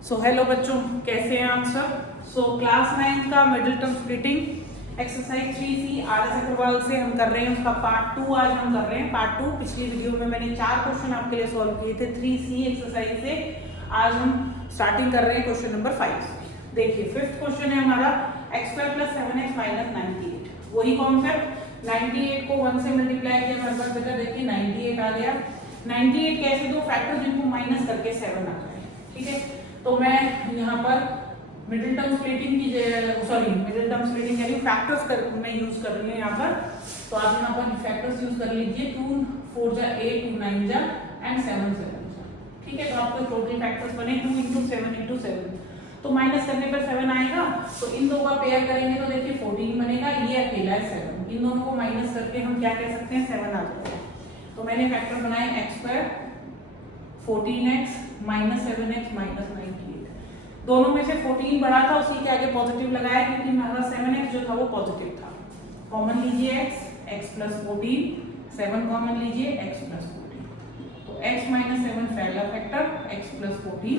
Hello बच्चों, कैसे हैं आप सब। क्लास 9 का middle term splitting exercise 3C RS Agarwal से हम कर रहे हैं उसका पार्ट 2। आज हम कर रहे हैं पार्ट 2। पिछली वीडियो में मैंने 4 क्वेश्चन आपके लिए सॉल्व किए थे 3C एक्सरसाइज से। आज हम स्टार्टिंग कर रहे हैं क्वेश्चन नंबर 5 से। देखिए, फिफ्थ क्वेश्चन है हमारा x² + 7x - 98। वही कॉन्सेप्ट, 98 को 1 से मल्टीप्लाई किया हमारे पास बेटा देखिए 98 आ गया। 98 कैसे दो फैक्टर जिनको माइनस करके 7 आ जाए। ठीक है, तो मैं यहाँ पर मिडिल टर्म स्प्लिटिंग की मिडिल टर्म स्प्लिटिंग यानी फैक्टर्स मैं यूज कर रही हूँ यहाँ पर। तो आप यहाँ पर फैक्टर्स यूज कर लीजिए, 2 4 जा 8, 2 9 जा एंड 7 7 जा। ठीक है, तो आपको टोटल फैक्टर्स बने 2 × 7 × 7। तो माइनस करने पर 7 आएगा, तो इन दो का पेयर करेंगे तो देखिए 14 बनेगा। ये अकेला है 7, इन दोनों को माइनस करके हम क्या कह सकते हैं 7 आ जाएगा। तो मैंने फैक्टर बनाए x² 14x - 7x - 98। दोनों में से 14 बड़ा था, उसी के आगे पॉजिटिव लगाया क्योंकि हमारा 7x जो था वो पॉजिटिव था। कॉमन लीजिए x + 14, 7 कॉमन लीजिए x + 14। तो x - 7 पहला फैक्टर, x + 14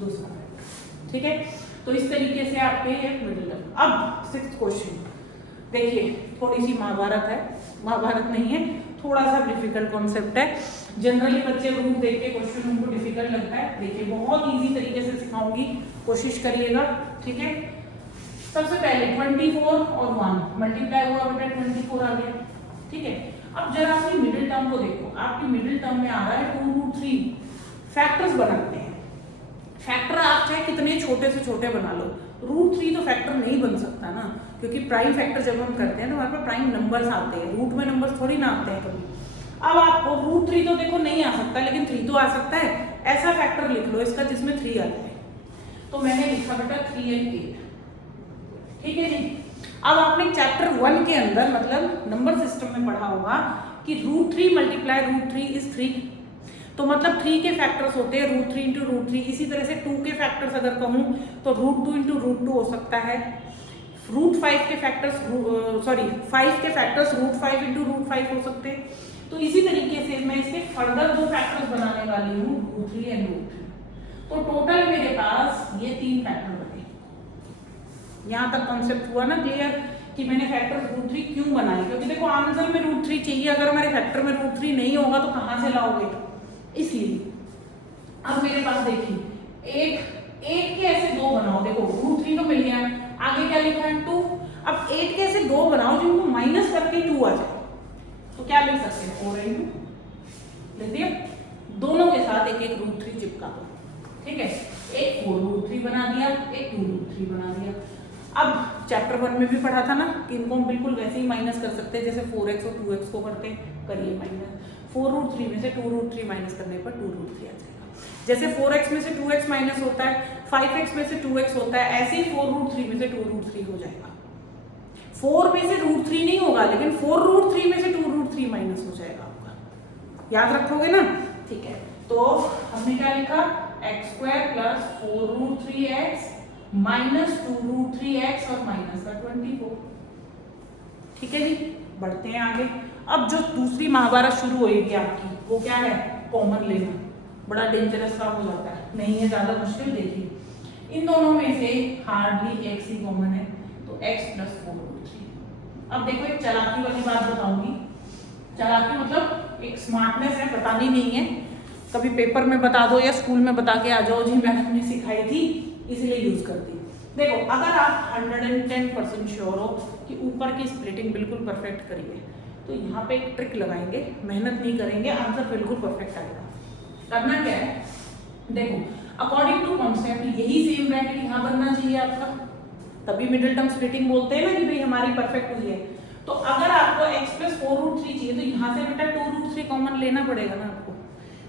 दूसरा फैक्टर। ठीक है, तो इस तरीके से आपके एक मिडिल टर्म। अब सिक्स्थ क्वेश्चन देखिए, थोड़ी सी महाभारत है, महाभारत नहीं है, थोड़ा सा डिफिकल्ट कॉन्सेप्ट है। जनरली बच्चे रूप देख के क्वेश्चन उनको डिफिकल्ट लगता है। देखिए, बहुत इजी तरीके से सिखाऊंगी, कोशिश करिएगा। ठीक है, सबसे पहले 24 और 1 मल्टीप्लाई हुआ बेटा 24 आ गया। ठीक है, अब जरा अपनी मिडिल टर्म को देखो। आपकी मिडिल टर्म में आ रहा है 2√3। फैक्टर्स बनाते हैं। फैक्टर आप चाहे कितने छोटे से छोटे बना लो, √3 तो फैक्टर नहीं बन सकता ना, क्योंकि प्राइम फैक्टर जब हम करते हैं तो हमारे पास प्राइम नंबर्स आते हैं, रूट में नंबर्स थोड़ी ना आते हैं कभी। अब आपको √3 तो देखो नहीं आ सकता, लेकिन 3 तो आ सकता है। ऐसा फैक्टर लिख लो इसका जिसमें 3 आ जाए। तो मैंने लिखा बेटा 3 और 8। ठीक है जी। अब आपने चैप्टर 1 के अंदर मतलब नंबर सिस्टम में पढ़ा होगा कि √3 × √3 इज 3। तो मतलब 3 के फैक्टर्स होते हैं √3 × √3। इसी तरह से 2 के फैक्टर्स अगर कहूँ तो √2 × √2 हो सकता है। √5 के फैक्टर्स 5 के फैक्टर्स √5 × √5 हो सकते हैं। तो इसी तरीके से मैं इसके फर्दर 2 फैक्टर्स बनाने वाली हूँ, √3 और √3। तो टोटल मेरे पास ये 3 फैक्टर बने। यहाँ तक कॉन्सेप्ट हुआ ना क्लियर कि मैंने फैक्टर √3 क्यों बनाए, क्योंकि देखो आंसर में √3 चाहिए। अगर हमारे फैक्टर में √3 नहीं होगा तो कहाँ से लाओगे, इसलिए। अब मेरे पास देखिए 8 के ऐसे 2 बनाओ। देखो √3 तो मिल गया, आगे क्या लिखा है 2। अब 8 के ऐसे 2 बनाओ जिनको माइनस करके 2 आ जाए। तो क्या लिख सकते हैं 4 × लिख दिया। दोनों के साथ एक एक √3 चिपका दो। ठीक है, एक 4√3 बना दिया, एक 2√3 बना दिया। अब चैप्टर 1 में भी पढ़ा था ना कि इनको हम बिल्कुल वैसे ही माइनस कर सकते हैं जैसे 4x और 2x को करते हैं। करिए माइनस 4√3 में से 2√3 माइनस करने पर 2√3 आ जाएगा। जैसे 4x में से 2x माइनस होता है, 5x में से 2x होता है, ऐसे ही 4√3 में से 2√3 हो जाएगा। 4 में से √3 नहीं होगा, लेकिन 4√3 में से 2√3 माइनस हो जाएगा आपका। याद रखोगे ना। ठीक है, तो हमने क्या लिखा x² + 4√3x - 2√3x और माइनस का 24। ठीक है जी, बढ़ते हैं आगे। अब जो दूसरी महाभारत शुरू होगी आपकी वो क्या है, कॉमन लेना। बड़ा डेंजरस काम हो जाता है, नहीं है ज्यादा मुश्किल। देखिए इन दोनों में से हार्डली x ही कॉमन है, तो x + 4√3। अब देखो एक चालाकी वाली बात बताऊंगी। चालाकी मतलब एक स्मार्टनेस है, बतानी नहीं है। कभी पेपर में बता दो या स्कूल में बता के आ जाओ जी मैडम ने सिखाई थी इसलिए यूज करती। देखो अगर आप 110% श्योर हो कि ऊपर की स्प्लिटिंग बिल्कुल परफेक्ट करिए, तो यहाँ पे एक ट्रिक लगाएंगे, मेहनत नहीं करेंगे, आंसर बिल्कुल परफेक्ट आएगा। करना क्या है, देखो अकॉर्डिंग टू कॉन्सेप्ट यही सेम ब्रैकेट यहाँ बनना चाहिए आपका, तभी मिडिल टर्म स्प्लिटिंग बोलते हैं ना कि भाई हमारी परफेक्ट हुई है। तो अगर आपको x + 4√3 चाहिए तो यहाँ से बेटा 2√3 कॉमन लेना पड़ेगा ना आपको।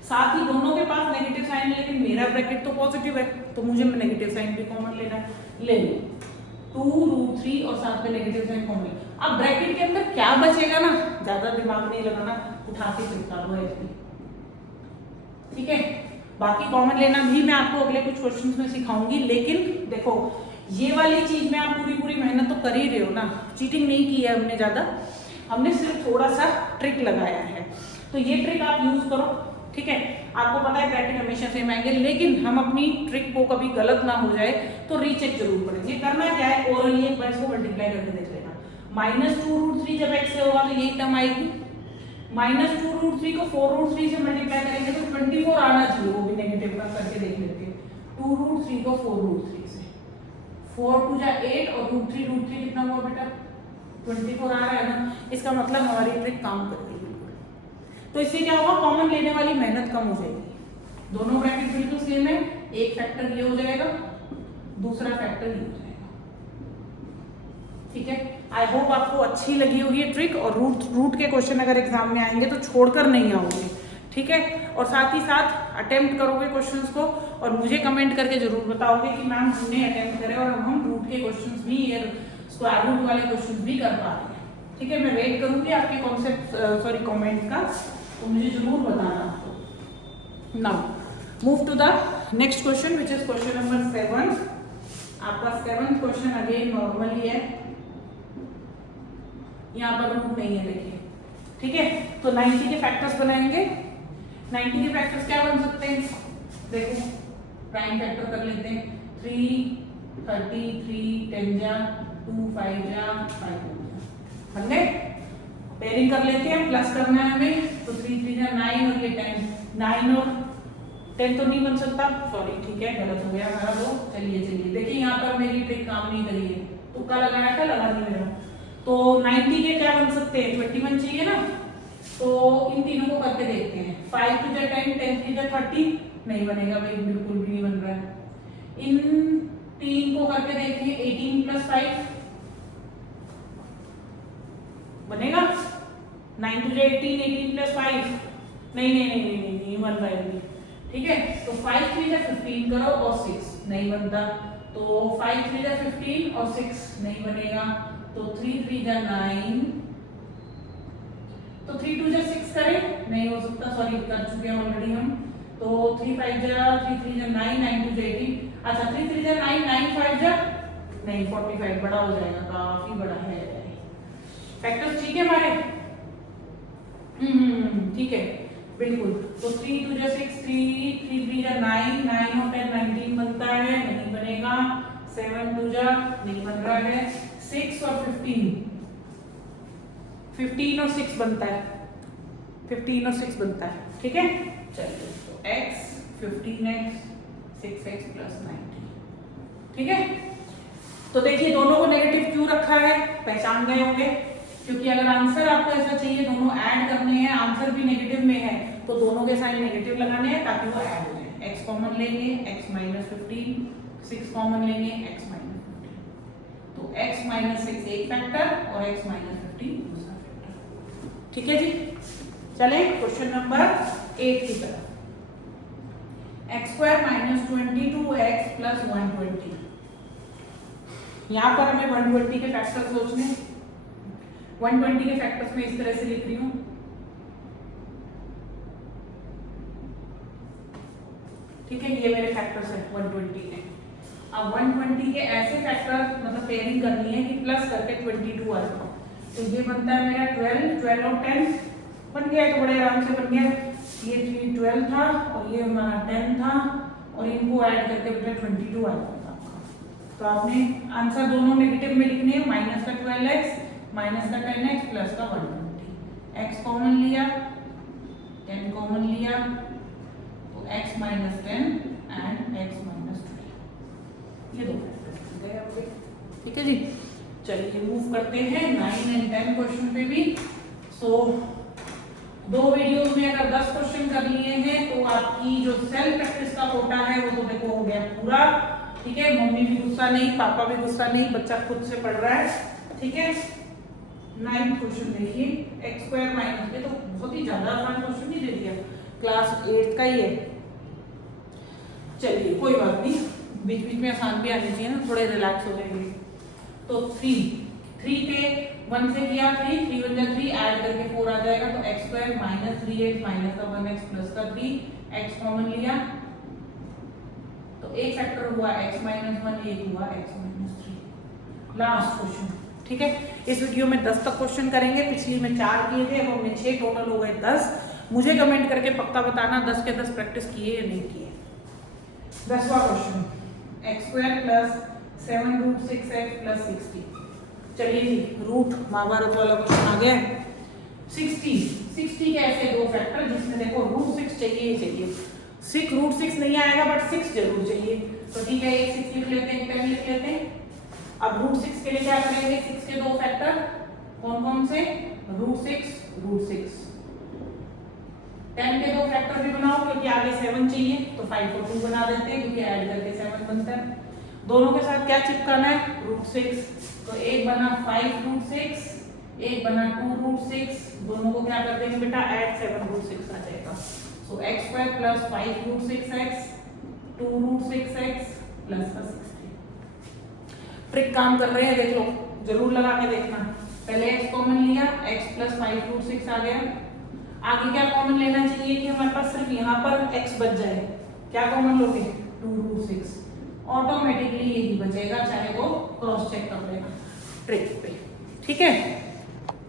साथ ही दोनों के पास नेगेटिव साइन है, लेकिन मेरा ब्रैकेट तो पॉजिटिव है तो मुझे नेगेटिव साइन भी कॉमन लेना है। ले लो 2√3 और साथ में नेगेटिव साइन कॉमन। अब ब्रैकेट के अंदर क्या बचेगा ना, ज्यादा दिमाग नहीं लगाना, उठा के चिपका दो ऐसे। ठीक है, बाकी कॉमन लेना भी मैं आपको अगले कुछ क्वेश्चंस में सिखाऊंगी। लेकिन देखो ये वाली चीज में आप पूरी मेहनत तो कर ही रहे हो ना, चीटिंग नहीं की है हमने ज्यादा, हमने सिर्फ थोड़ा सा ट्रिक लगाया है। तो ये ट्रिक आप यूज करो। ठीक है, आपको पता है ब्रैकेट हमेशा सेम आएंगे, लेकिन हम अपनी ट्रिक को कभी गलत ना हो जाए तो रीचेक जरूर करेंगे। करना क्या है, ओरली एक बार इसको मल्टीप्लाई करके देख लेना। -2√3 जब x से होगा तो यही टर्म आएगी। -2√3 को 4√3 से मल्टीप्लाई करेंगे तो 24 आना चाहिए, वो भी नेगेटिव का करके देख लेते हैं। 2√3 को 4√3 से 4 2 जा 8 और √3 कितना हुआ बेटा 24 आ रहा है ना। इसका मतलब हमारी ट्रिक काम करेगी बिल्कुल। तो इससे क्या होगा, कॉमन लेने वाली मेहनत कम हो जाएगी। दोनों ब्रैकेट बिल्कुल सेम है, एक फैक्टर ये हो जाएगा, दूसरा फैक्टर ये हो जाएगा। ठीक है, आई होप आपको अच्छी लगी होगी ये ट्रिक। और रूट के क्वेश्चन अगर एग्जाम में आएंगे तो छोड़कर नहीं आओगे, ठीक है। और साथ ही साथ अटेम्प्ट करोगे क्वेश्चंस को और मुझे कमेंट करके जरूर बताओगे कि मैम हमने अटेम्प्ट करे और हम रूट के क्वेश्चंस भी, स्क्वायर रूट वाले क्वेश्चंस भी कर पा रहे हैं। ठीक है, मैं वेट करूंगी आपके कॉन्सेप्ट कमेंट का, तो मुझे जरूर बताना। Now move to the next question which is question number 7। आपका 7th क्वेश्चन अगेन नॉर्मल ही है, यहाँ पर रूट नहीं है देखिए। ठीक है, तो 90 के फैक्टर्स बनाएंगे। 90 के फैक्टर्स क्या बन सकते हैं, देखो प्राइम फैक्टर कर लेते हैं। 3 33 10 जा 2 5 जा 5 बन गए। पेयरिंग कर लेते हैं, प्लस करना है हमें, तो 3 3 जा 9 और ये 10, 9 और 10 तो नहीं बन सकता, सॉरी ठीक है गलत हो गया हमारा वो। चलिए देखिए यहाँ पर मेरी ट्रिक काम नहीं करी है, तुक्का लगाया था, लगा नहीं मेरा। तो 90 के क्या बन सकते हैं, 21 चाहिए ना, तो इन तीनों को करके देखते हैं। 5 2 जा 10 10 3 जा 30 नहीं बनेगा भाई, बिल्कुल भी नहीं बन रहा है। इन तीन को करके देखिए, 18 + 5 बनेगा। 9 2 जा 18 18 + 5 नहीं बन पाएगी। ठीक है, तो 5 3 जा 15 करो और 6 नहीं बनता, तो 5 3 जा 15 और 6 नहीं बनेगा, तो 3 3 जा 9, तो 3 2 जा 6 करें, नहीं हो सकता, सॉरी कर चुके हैं ऑलरेडी हम। तो 3 5 जा 3 3 जा 9 9 2 जा 18, अच्छा 3 3 जा 9 9 5 जा नहीं 45 बड़ा हो जाएगा, काफी बड़ा है फैक्टर्स। ठीक है हमारे, ठीक है बिल्कुल। तो 3 2 जा 6 3 3 3 जा 9 9 और 10 19 बनता है, नहीं बनेगा। 7 2 जा नहीं बन रहा है, 6 और 15 और 6 बनता है, 15 और 6 बनता है। ठीक है, चलिए तो x 15x 6x + 90। ठीक है, तो देखिए दोनों को नेगेटिव क्यों रखा है, पहचान गए होंगे, क्योंकि अगर आंसर आपको ऐसा चाहिए, दोनों ऐड करने हैं, आंसर भी नेगेटिव में है, तो दोनों के साइन नेगेटिव लगाने हैं ताकि वो ऐड हो जाए। x कॉमन लेंगे, x - 15, 6 कॉमन लेंगे, x - 15, तो x - 6 एक फैक्टर और x - 15 दूसरा फैक्टर। ठीक है जी, चलें क्वेश्चन नंबर 8 की तरफ। x² - 22x + 120। यहाँ पर हमें 120 के फैक्टर्स सोचने। 120 के फैक्टर्स में इस तरह से लिख रही हूँ, ठीक है, ये मेरे फैक्टर्स है 120 के। अब 120 के ऐसे फैक्टर मतलब पेयरिंग करनी है कि प्लस करके 22 आ जाए, तो ये बनता है मेरा 12 12 और 10 बन गया, तो बड़े आराम से बन गया। ये 12 था और ये हमारा 10 था, और इनको ऐड करके बेटा 22 आ जाता आपका। तो आपने आंसर दोनों नेगेटिव में लिखने हैं, माइनस का 12x माइनस का 10x प्लस का 120। x कॉमन लिया, 10 कॉमन लिया, तो x - 10 एंड x - 12, ये दो फैक्टर्स गए आपके। ठीक है जी, चलिए मूव करते हैं 9 एंड 10 क्वेश्चन पे भी। सो दो वीडियोस में अगर 10 क्वेश्चन कर लिए हैं तो आपकी जो सेल्फ प्रैक्टिस का कोटा है वो तो देखो हो गया पूरा। ठीक है, मम्मी भी गुस्सा नहीं, पापा भी गुस्सा नहीं, बच्चा खुद से पढ़ रहा है। ठीक है, 9th क्वेश्चन देखिए, x² - ये तो बहुत ही ज्यादा आसान क्वेश्चन नहीं दे दिया, क्लास 8 का ही है। चलिए कोई बात नहीं, बीच बीच में आसान भी आने चाहिए ना, थोड़े रिलैक्स हो जाएंगे। तो 3 के 1 से किया, 3 3 1 जा 3 ऐड करके 4 आ जाएगा, तो x² - 3x माइनस का 1x प्लस का 3, x कॉमन लिया तो एक फैक्टर हुआ x - 1, एक हुआ x - 3। Last question. ठीक है, इस वीडियो में 10 तक क्वेश्चन करेंगे, पिछली में 4 किए थे, अब हमने 6 टोटल हो गए 10। मुझे कमेंट करके पक्का बताना 10 के 10 प्रैक्टिस किए या नहीं किए। 10वां question, x² plus 7√6x plus 60। चलिए जी, रूट महाभारत वाला क्वेश्चन आ गया। 60 के ऐसे दो फैक्टर जिसमें देखो √6 चाहिए ही चाहिए। √6 नहीं आएगा बट 6 जरूर चाहिए, तो ठीक है, एक 6 लिख लेते हैं, 10 लिख लेते हैं। अब √6 के लिए क्या करेंगे, 6 के दो फैक्टर कौन कौन से, √6, 10 के दो फैक्टर भी बनाओ क्योंकि आगे 7 चाहिए, तो 5 को 2 बना देते हैं क्योंकि ऐड करके 7 बनता है। दोनों के साथ क्या चिपकाना है, √6, तो एक बना 5√6, एक बना 2√6, दोनों को क्या कर देंगे बेटा, ऐड 7√6 आ जाएगा। सो x² plus 5√6x 2√6x plus 60। Trick काम कर रहे हैं, देख लो, जरूर लगा के देखना। पहले x कॉमन लिया, x प्लस 5√6 आ गया। आगे क्या कॉमन लेना चाहिए कि हमारे पास सिर्फ यहाँ पर x बच जाए, क्या कॉमन लोगे, 2√6, ऑटोमेटिकली यही बचेगा, चाहे वो क्रॉस चेक कर लेना ट्रिक पे, ठीक है।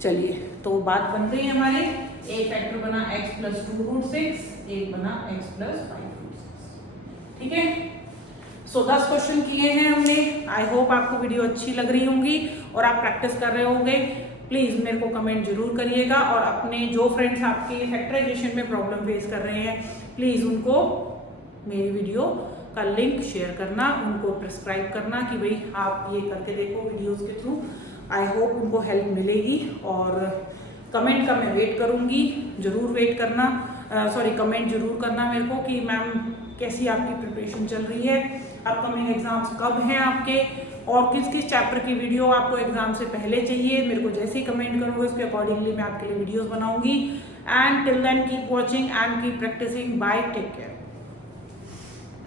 चलिए, तो बात बन गई हमारे, एक फैक्टर बना x प्लस 2√6, एक बना x प्लस 5√6, ठीक है। सो 10 क्वेश्चन किए हैं हमने। आई होप आपको वीडियो अच्छी लग रही होंगी और आप प्रैक्टिस कर रहे होंगे। प्लीज़ मेरे को कमेंट जरूर करिएगा, और अपने जो फ्रेंड्स आपके फैक्टराइजेशन में प्रॉब्लम फेस कर रहे हैं, प्लीज़ उनको मेरी वीडियो का लिंक शेयर करना, उनको प्रेस्क्राइब करना कि भाई आप ये करके देखो वीडियोस के थ्रू। आई होप उनको हेल्प मिलेगी, और कमेंट का मैं वेट करूँगी, ज़रूर वेट करना, कमेंट जरूर करना मेरे को कि मैम कैसी आपकी प्रिपरेशन चल रही है, अपकमिंग एग्जाम्स कब हैं आपके, और किस किस चैप्टर की वीडियो आपको एग्जाम से पहले चाहिए। मेरे को जैसे ही कमेंट करोगे उसके अकॉर्डिंगली मैं आपके लिए वीडियोस बनाऊंगी। And till then keep watching and keep practising. Bye, take care.